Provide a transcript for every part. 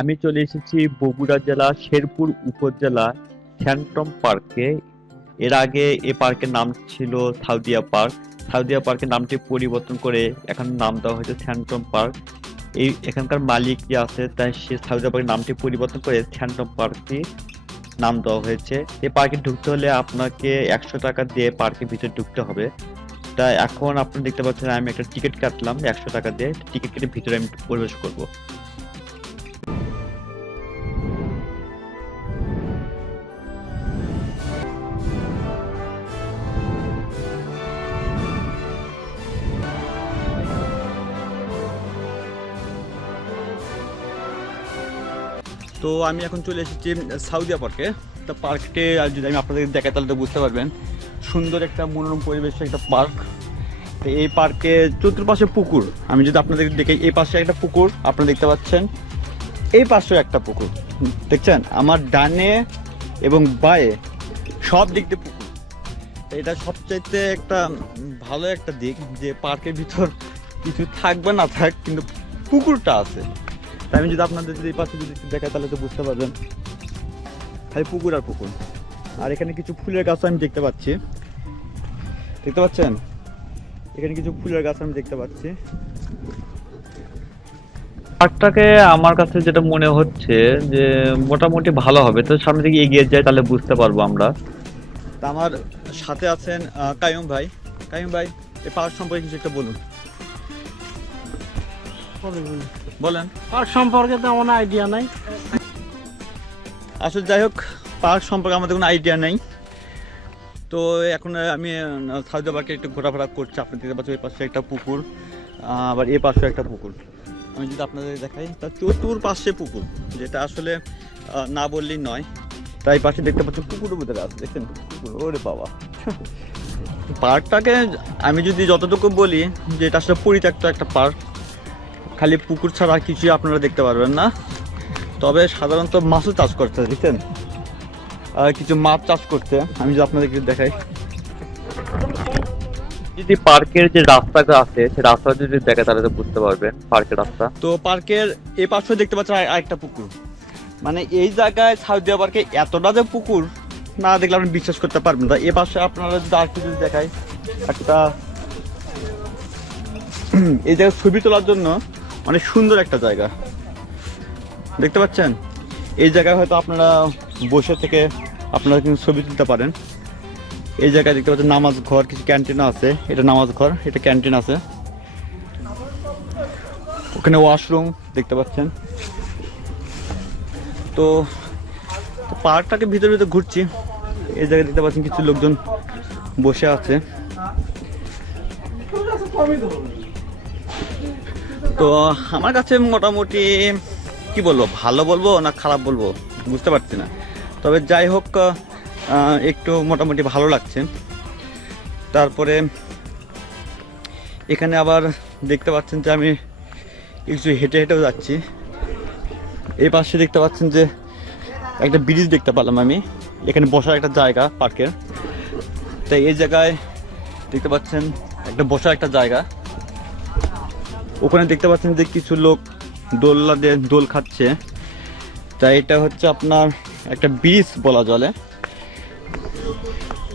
আমি চলে এসেছি বগুড়া জেলা শেরপুর উপজেলা ফ্যান্টম পার্কে। এর আগে এ পার্কের নাম ছিল সাউদিয়া পার্ক। সাউদিয়া পার্কের নামটি পরিবর্তন করে এখন নাম দেওয়া হয়েছে ফ্যান্টম পার্ক। এই এখানকার মালিক যে আছে, তাই সে সাউদিয়া পার্কের নামটি পরিবর্তন করে ফ্যান্টম পার্কটি নাম দেওয়া হয়েছে। এই পার্কে ঢুকতে হলে আপনাকে একশো টাকা দিয়ে পার্কের ভিতরে ঢুকতে হবে। তা এখন আপনি দেখতে পাচ্ছেন আমি একটা টিকিট কাটলাম, একশো টাকা দিয়ে। টিকিট কেটে ভিতরে আমি প্রবেশ করব। তো আমি এখন চলে এসেছি সাউদিয়া পার্কে তা পার্কটি আর যদি আমি আপনাদের দেখাই, তাহলে তো বুঝতে পারবেন। সুন্দর একটা মনোরম পরিবেশের একটা পার্ক তো এই পার্কে চতুর্পাশে পুকুর। আমি যদি আপনাদের দেখে, এই পাশে একটা পুকুর, আপনারা দেখতে পাচ্ছেন। এই পাশেও একটা পুকুর, দেখছেন? আমার ডানে এবং বায়ে সব দিক দিয়ে পুকুর। এটা সবচাইতে একটা ভালো একটা দিক যে পার্কের ভিতর কিছু থাকবে না থাক, কিন্তু পুকুরটা আছে। আমি যদি আপনাদের যদি এই পাশে যদি একটু দেখাই তাহলে তো বুঝতে পারবেন। খালি পুকুর আর পুকুর। আর এখানে কিছু ফুলের গাছ আমি দেখতে পাচ্ছি। দেখতে পাচ্ছেন? এখানে কিছু ফুলের গাছ আমি দেখতে পাচ্ছি। পার্কটাকে আমার কাছে যেটা মনে হচ্ছে যে মোটামুটি ভালো হবে। তো সামনে থেকে এগিয়ে যায় তাহলে বুঝতে পারব আমরা। তা আমার সাথে আছেন কায়ুম ভাই। কায়ুম ভাই এই পার্ক সম্পর্কে কিছু একটা বলুন। বলেন। পার্ক সম্পর্কে তেমন আইডিয়া নাই। আসলে যাই হোক পার্ক সম্পর্কে আমাদের কোনো আইডিয়া নেই। তো এখন আমি সাউদি পার্কে একটু ঘোরাফেরা করছি। আপনি দেখতে পাচ্ছেন এই পাশে একটা পুকুর আবার এ পাশে একটা পুকুর। আমি যদি আপনাদের দেখাই তা চতুর পাশে পুকুর যেটা আসলে না বললেই নয়। তাই পাশে দেখতে পাচ্ছি পুকুরের ভিতরে আছে দেখছেন? পুকুর ওরে বাবা। পার্কটাকে আমি যদি যতটুকু বলি যে এটা আসলে পরিত্যক্ত একটা পার্ক। খালি পুকুর ছাড়া আর কিছুই আপনারা দেখতে পারবেন না। তবে সাধারণত মাছও চাষ করতে দেখছেন আর কিছু মাছ চাষ করতে। আমি যদি আপনাদের কিছু দেখাই। যদি পার্কের যে রাস্তাটা আছে সেই রাস্তা যদি দেখে তাহলে তো বুঝতে পারবেন পার্কের রাস্তা। তো পার্কের এই পাশেও দেখতে পাচ্ছেন আর- আরেকটা পুকুর। মানে এই জায়গায় সাউদিয়া পার্কে এতটা যে পুকুর না দেখলে আপনি বিশ্বাস করতে পারবেন না। এ পাশে আপনারা যদি আর কিছু দেখাই একটা এই জায়গায় ছবি তোলার জন্য অনেক সুন্দর একটা জায়গা। দেখতে পাচ্ছেন? এই জায়গায় হয়তো আপনারা বসে থেকে আপনারা কিন্তু ছবি তুলতে পারেন। এই জায়গায় দেখতে পাচ্ছেন নামাজ ঘর, কিছু ক্যান্টিন আছে। এটা নামাজ ঘর, এটা ক্যান্টিন আছে। ওখানে ওয়াশরুম দেখতে পাচ্ছেন। তো পার্কটাকে ভিতরে ভিতরে ঘুরছি। এই জায়গায় দেখতে পাচ্ছেন কিছু লোকজন বসে আছে। তো আমার কাছে মোটামুটি, কি বলব, ভালো বলব না খারাপ বলব, বুঝতে পারছি না। তবে যাই হোক একটু মোটামুটি ভালো লাগছে। তারপরে এখানে আবার দেখতে পাচ্ছেন যে আমি একটু হেঁটে হেঁটেও যাচ্ছি। এই পাশে দেখতে পাচ্ছেন যে একটা ব্রিজ দেখতে পেলাম আমি। এখানে বসার একটা জায়গা পার্কের। তাই এই জায়গায় দেখতে পাচ্ছেন একটা বসার একটা জায়গা। ওখানে দেখতে পাচ্ছেন যে কিছু লোক দোলনা দিয়ে দোল খাচ্ছে। তা এটা হচ্ছে আপনার একটা ব্রিজ বলা চলে।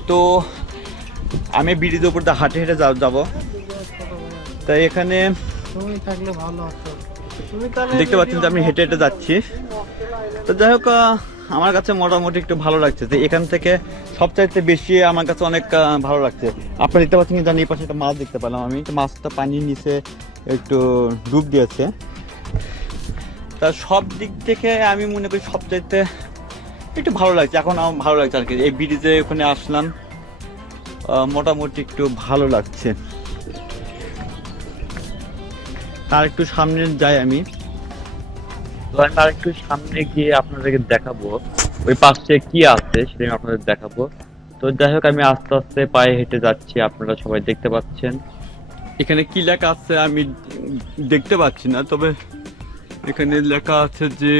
তো আমি ব্রিজের উপর দিয়ে হাঁটে হেঁটে যাব। তাই এখানে দেখতে পাচ্ছেন যে আমি হেঁটে হেঁটে যাচ্ছি। তো যাই হোক আমার কাছে মোটামুটি একটু ভালো লাগছে যে এখান থেকে সবচাইতে বেশি আমার কাছে অনেক ভালো লাগছে। আপনারা দেখতে পাচ্ছেন জানি এই পাশে একটা মাছ দেখতে পেলাম আমি। মাছটা পানির নিচে একটু ডুব দিয়েছে। তা সব দিক থেকে আমি মনে করি সবচাইতে একটু ভালো লাগছে। এখন আমার ভালো লাগছে আর কি। এই ব্রিজে ওখানে আসলাম মোটামুটি একটু ভালো লাগছে। তার একটু সামনে যাই আমি। তো আমি আর একটু সামনে গিয়ে আপনাদেরকে দেখাবো। ওই পাশে কি আছে সেটা আমি আপনাদের দেখাবো। তো যাই হোক, আমি আস্তে আস্তে পায়ে হেঁটে যাচ্ছি, আপনারা সবাই দেখতে পাচ্ছেন। এখানে কি লেখা আছে আমি দেখতে পাচ্ছি না, তবে এখানে লেখা আছে যে,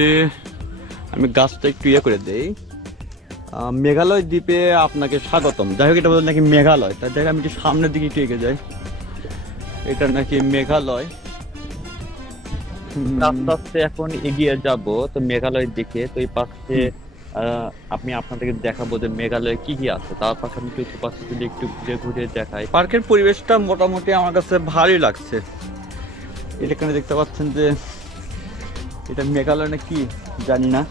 আমি গাছটা একটু ইয়ে করে দেই। মেঘালয় দ্বীপে আপনাকে স্বাগতম। যাই হোক, এটা বলতে নাকি মেঘালয়। তাই দেখ, আমি একটু সামনের দিকে একটু এগিয়ে যাই। এটা নাকি মেঘালয়। আস্তে আস্তে এখন এগিয়ে যাব তো মেঘালয়ের দিকে। তো এই পাশে আমি আপনাদেরকে দেখাবো যে মেঘালয়ে কি কি আছে। তার পাশে আমি কিছু পাশে যদি একটু ঘুরে ঘুরে দেখাই। পার্কের পরিবেশটা মোটামুটি আমার কাছে ভালোই লাগছে। এটা এখানে দেখতে পাচ্ছেন যে এটা মেঘালয় না কি জানি না।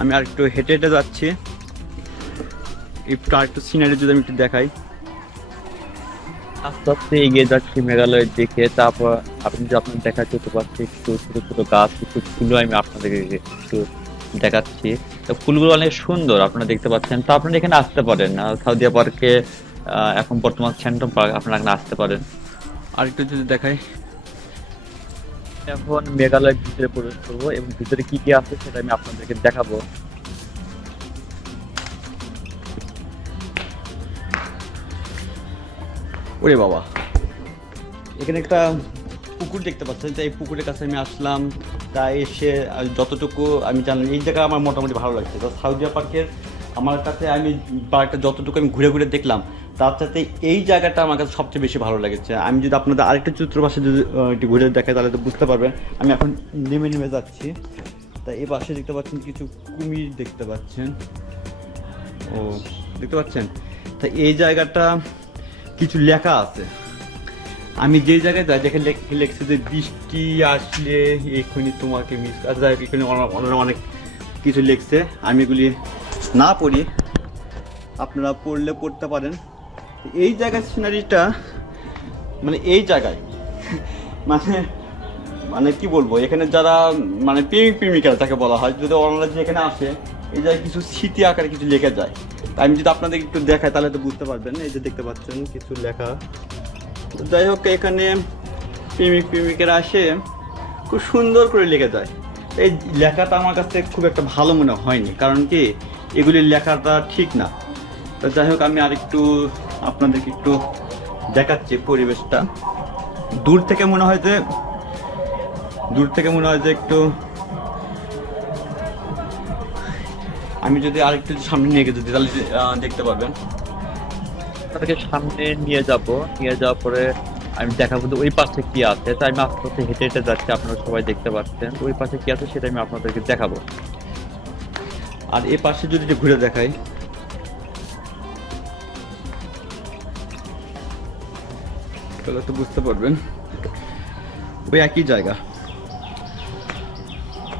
আমি আর একটু হেঁটে হেঁটে যাচ্ছি। একটু আর একটু সিনারি যদি আমি একটু দেখাই। আস্তে আস্তে এগিয়ে যাচ্ছি মেঘালয়ের দিকে। তারপর আপনি যে আপনার দেখা যেতে পারছি একটু ছোট ছোট গাছ কিছু ফুলও আমি আপনাদেরকে একটু দেখাচ্ছি। তো ফুলগুলো অনেক সুন্দর আপনারা দেখতে পাচ্ছেন। তো আপনারা এখানে আসতে পারেন সাউদিয়া পার্কে আহ, এখন বর্তমান সেন্ট্রাম পার্ক আপনারা এখানে আসতে পারেন। আর একটু যদি দেখাই। এখন মেঘালয়ের ভিতরে প্রবেশ করব এবং ভিতরে কি কি আছে সেটা আমি আপনাদেরকে দেখাবো। ওরে বাবা। এখানে একটা পুকুর দেখতে পাচ্ছেন, তাই পুকুরের কাছে আমি আসলাম। তাই এসে যতটুকু আমি জানলাম, এই জায়গা আমার মোটামুটি ভালো লাগছে। তো সাউদিয়া পার্কের আমার কাছে আমি পার্কটা যতটুকু আমি ঘুরে ঘুরে দেখলাম, তার সাথে এই জায়গাটা আমার কাছে সবচেয়ে বেশি ভালো লেগেছে। আমি যদি আপনাদের আরেকটা চিত্র পাশে যদি একটু ঘুরে দেখাই, তাহলে তো বুঝতে পারবেন। আমি এখন নেমে নেমে যাচ্ছি। তা এই পাশে দেখতে পাচ্ছেন কিছু কুমির দেখতে পাচ্ছেন। ও, দেখতে পাচ্ছেন? তা এই জায়গাটা কিছু লেখা আছে। আমি যে জায়গায় যাই, যেখানে লেখ- লেখছে যে বৃষ্টি আসলে এক্ষুনি তোমাকে মিস আর যাই এখানে অনেক কিছু লিখছে। আমি এগুলি না পড়ি। আপনারা পড়লে পড়তে পারেন। এই জায়গার সিনারিটা মানে এই জায়গায় মানে মানে কি বলব? এখানে যারা মানে প্রেমিক প্রেমিকা তাকে বলা হয়, যদি ওনারা যে এখানে আসে এই জায়গায় কিছু স্মৃতি আকারে কিছু লেখা যায়। আমি যদি আপনাদের একটু দেখাই, তাহলে তো বুঝতে পারবেন এই যে দেখতে পাচ্ছেন কিছু লেখা। যাই হোক, এখানে প্রেমিক প্রেমিকেরা আসে, খুব সুন্দর করে লিখে যায়। এই লেখাটা আমার কাছে খুব একটা ভালো মনে হয়নি, কারণ কি এগুলির লেখাটা ঠিক না। তো যাই হোক, আমি আরেকটু আপনাদেরকে একটু দেখাচ্ছি পরিবেশটা। দূর থেকে মনে হয় যে, দূর থেকে মনে হয় যে একটু আমি যদি আরেকটু সামনে নিয়ে গিয়ে যদি তাহলে দেখতে পারবেন। তাদেরকে সামনে নিয়ে যাব। নিয়ে যাওয়ার পরে আমি দেখাবো ওই পাশে কি আছে। তাই আমি আস্তে আস্তে হেঁটে হেঁটে যাচ্ছি আপনারা সবাই দেখতে পাচ্ছেন। ওই পাশে কি আছে সেটা আমি আপনাদেরকে দেখাবো। আর এ পাশে যদি একটু ঘুরে দেখাই। তাহলে তো বুঝতে পারবেন। ওই একই জায়গা।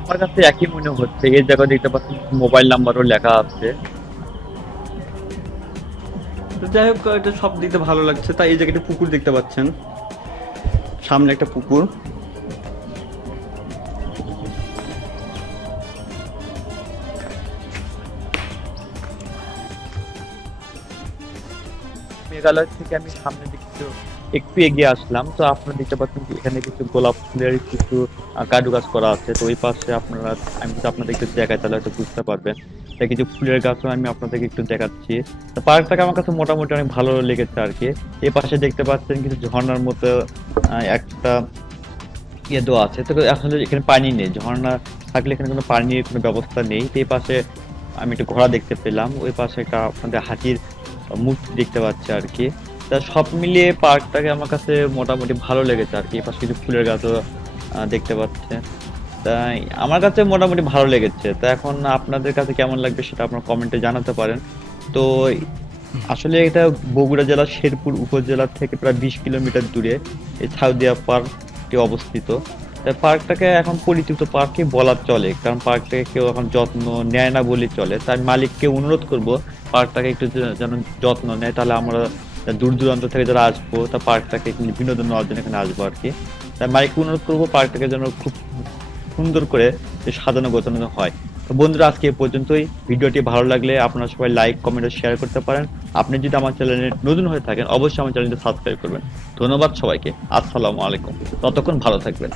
আমার কাছে একই মনে হচ্ছে। এই জায়গায় দেখতে পাচ্ছেন মোবাইল নাম্বারও লেখা আছে। তো যাই হোক এটা সব দিতে ভালো লাগছে। তাই এই জায়গায় একটা পুকুর দেখতে পাচ্ছেন। সামনে একটা পুকুর। মেঘালয় থেকে আমি সামনের দিকে একটু এগিয়ে আসলাম। তো আপনারা দেখতে পাচ্ছেন যে এখানে কিছু গোলাপ ফুলের কিছু আহ, কারুকাজ করা আছে। তো ওই পাশে আপনারা আমি যদি আপনাদের একটু দেখাই তাহলে হয়তো বুঝতে পারবেন। তাই কিছু ফুলের গাছও আমি আপনাদেরকে একটু দেখাচ্ছি। তো পার্কটাকে আমার কাছে মোটামুটি অনেক ভালো লেগেছে আর কি। এই পাশে দেখতে পাচ্ছেন কিছু ঝর্ণার মতো একটা ইয়ে দেওয়া আছে। তো আসলে এখানে পানি নেই। ঝর্ণা থাকলে এখানে কোনো পানির কোনো ব্যবস্থা নেই। তো এই পাশে আমি একটু ঘোড়া দেখতে পেলাম। ওই পাশে একটা আপনাদের হাতির মূর্তি দেখতে পাচ্ছি আর কি। তা সব মিলিয়ে পার্কটাকে আমার কাছে মোটামুটি ভালো লেগেছে আর কি। পাশে কিছু ফুলের গাছও দেখতে পাচ্ছে। তাই আমার কাছে মোটামুটি ভালো লেগেছে। তা এখন আপনাদের কাছে কেমন লাগবে সেটা আপনার কমেন্টে জানাতে পারেন। তো আসলে এটা বগুড়া জেলার শেরপুর উপজেলা থেকে প্রায় বিশ কিলোমিটার দূরে, এই সাউদিয়া পার্কটি অবস্থিত। তাই পার্কটাকে এখন পরিচিত পার্কই বলা চলে, কারণ পার্কটাকে কেউ এখন যত্ন নেয় না বলেই চলে। তাই মালিককে অনুরোধ করব, পার্কটাকে একটু যেন যত্ন নেয়, তাহলে আমরা দূর দূরান্ত থেকে যারা আসব তা পার্কটাকে বিনোদন নেওয়ার জন্য এখানে আসব আর কি তাই মালিককে অনুরোধ করব পার্কটাকে যেন খুব সুন্দর করে সাজানো গোছানো হয়। তো বন্ধুরা, আজকে এ পর্যন্তই। ভিডিওটি ভালো লাগলে আপনারা সবাই লাইক কমেন্ট শেয়ার করতে পারেন। আপনি যদি আমার চ্যানেলে নতুন হয়ে থাকেন, অবশ্যই আমার চ্যানেলটি সাবস্ক্রাইব করবেন। ধন্যবাদ সবাইকে। আসসালামু আলাইকুম। ততক্ষণ ভালো থাকবেন।